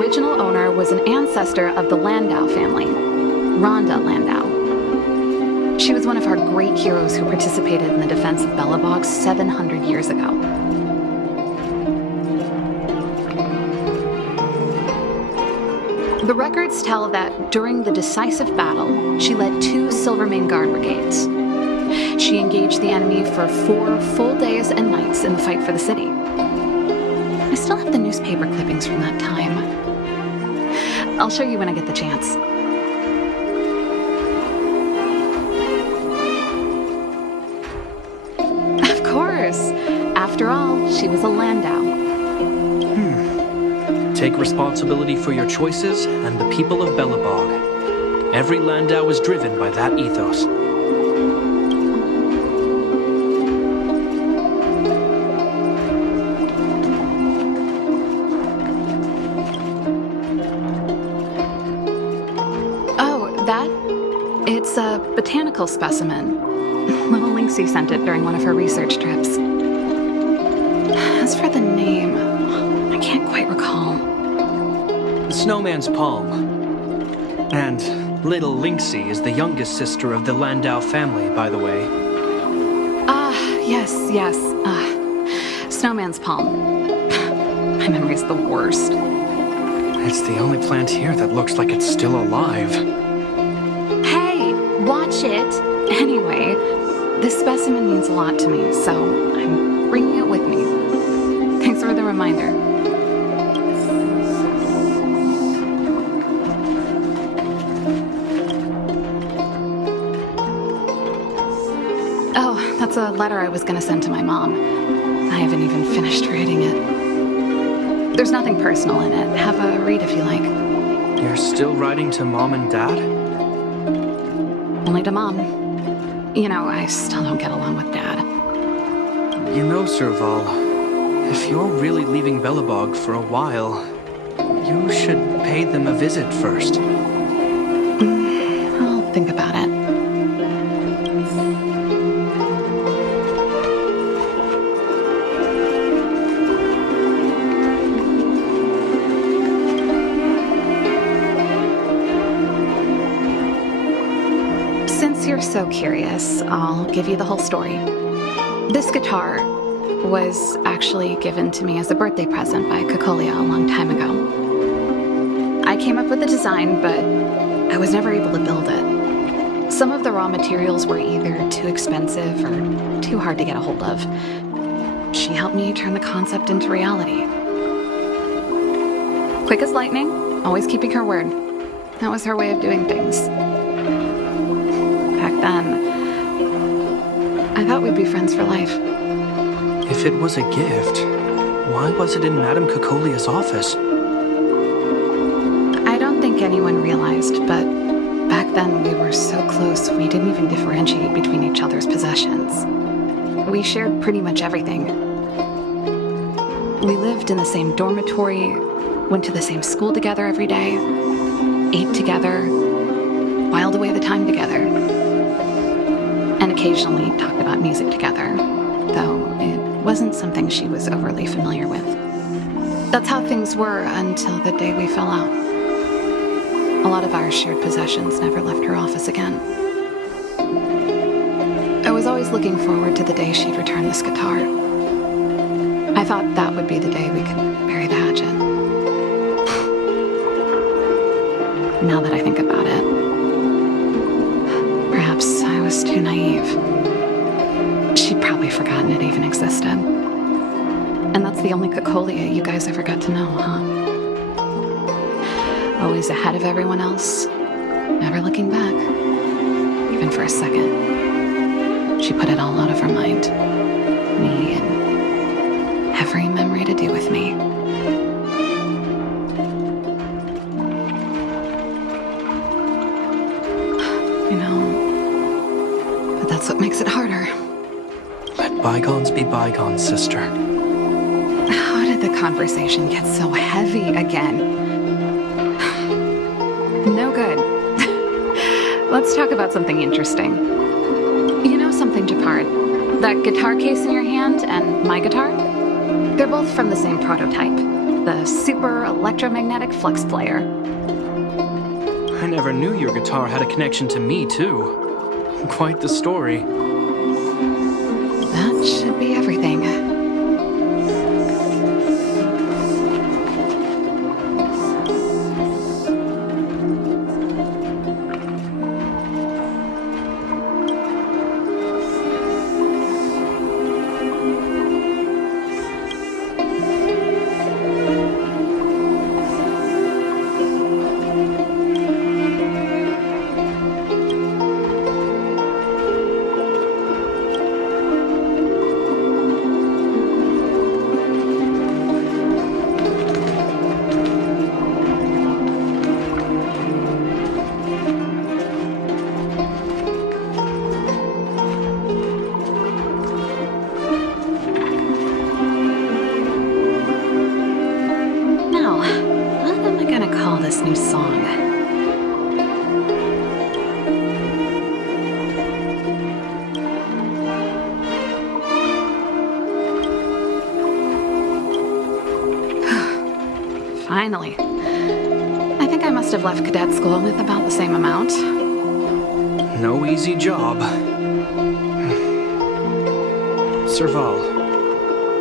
original owner was an ancestor of the Landau family, Rhonda Landau. She was one of our great heroes who participated in the defense of Belobog 700 years ago. The records tell that during the decisive battle, she led 2 Silvermane Guard brigades. She engaged the enemy for 4 full days and nights in the fight for the city. I still have the newspaper clippings from that time. I'll show you when I get the chance. Of course. After all, she was a Landau. Take responsibility for your choices and the people of Belobog. Every Landau is driven by that ethos. Oh, that? It's a botanical specimen. Little Lynxie sent it during one of her research trips. As for the name, I can't quite recall. The Snowman's Palm. And little Lynxie is the youngest sister of the Landau family, by the way. Yes. Snowman's Palm. My memory's the worst. It's the only plant here that looks like it's still alive. Hey, watch it! Anyway, this specimen means a lot to me, so I'm bringing it with me. Thanks for the reminder. Oh, that's a letter I was gonna send to my mom. I haven't even finished writing it. There's nothing personal in it. Have a read if you like. You're still writing to Mom and Dad? Only to Mom. You know, I still don't get along with Dad. You know, Serval, if you're really leaving Belobog for a while, you should pay them a visit first. I'll think about it. Since you're so curious, I'll give you the whole story. This guitar was actually given to me as a birthday present by Cocolia a long time ago. I came up with the design, but I was never able to build it. Some of the raw materials were either too expensive or too hard to get a hold of. She helped me turn the concept into reality. Quick as lightning, always keeping her word. That was her way of doing things. Back then, I thought we'd be friends for life. If it was a gift, why was it in Madame Cocolia's office? I don't think anyone realized, but back then we were so close we didn't even differentiate between each other's possessions. We shared pretty much everything. We lived in the same dormitory, went to the same school together every day, ate together, whiled away the time together, and occasionally talked about music together, though it wasn't something she was overly familiar with. That's how things were until the day we fell out. A lot of our shared possessions never left her office again. I was always looking forward to the day she'd return this guitar. I thought that would be the day we could bury the hatchet. Now that I think about it, perhaps I was too naive. She'd probably forgotten it even existed. And that's the only Cocolia you guys ever got to know, huh? Always ahead of everyone else, never looking back, even for a second. She put it all out of her mind. Me and every memory to do with me. You know, but that's what makes it harder. Let bygones be bygones, sister. How did the conversation get so heavy again? No good. Let's talk about something interesting. You know something, Gepard? That guitar case in your hand and my guitar? They're both from the same prototype. the super electromagnetic flux player. I never knew your guitar had a connection to me, too. Quite the story. That should be everything. This new song. Finally. I think I must have left cadet school with about the same amount. No easy job. Serval,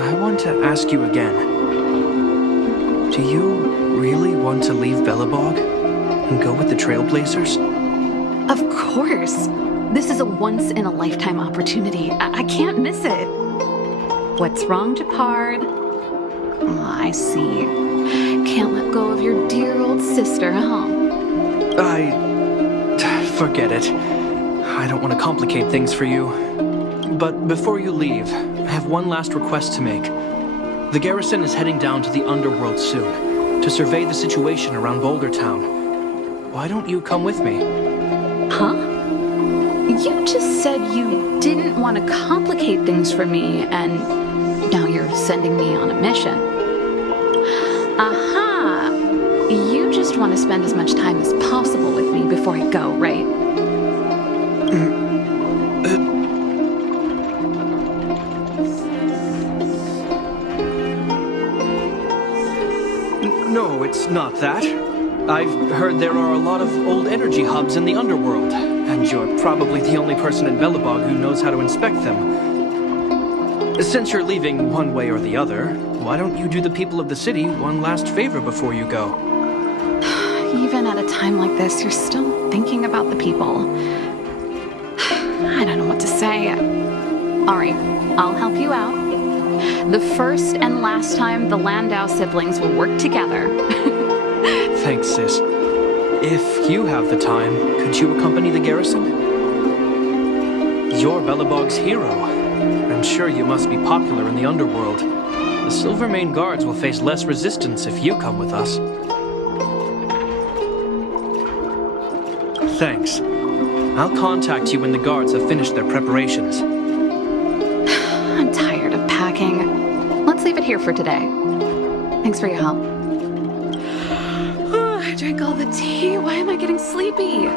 I want to ask you again. Do you really want to leave Belobog and go with the Trailblazers? Of course. This is a once-in-a-lifetime opportunity. I can't miss it. What's wrong, Gepard? Oh, I see. Can't let go of your dear old sister, huh? Forget it. I don't want to complicate things for you. But before you leave, I have one last request to make. The garrison is heading down to the underworld soon, to survey the situation around Boulder Town. Why don't you come with me? Huh? You just said you didn't want to complicate things for me, and now you're sending me on a mission. Aha! You just want to spend as much time as possible with me before I go, right? No, it's not that. I've heard there are a lot of old energy hubs in the underworld, and you're probably the only person in Belobog who knows how to inspect them. Since you're leaving one way or the other, why don't you do the people of the city one last favor before you go? Even at a time like this, you're still thinking about the people. I don't know what to say. All right, I'll help you out. The first and last time the Landau siblings will work together. Thanks, sis. If you have the time, could you accompany the garrison? You're Belobog's hero. I'm sure you must be popular in the underworld. The Silvermane guards will face less resistance if you come with us. Thanks. I'll contact you when the guards have finished their preparations. I'm tired of packing. Let's leave it here for today. Thanks for your help. I drank all the tea. Why am I getting sleepy?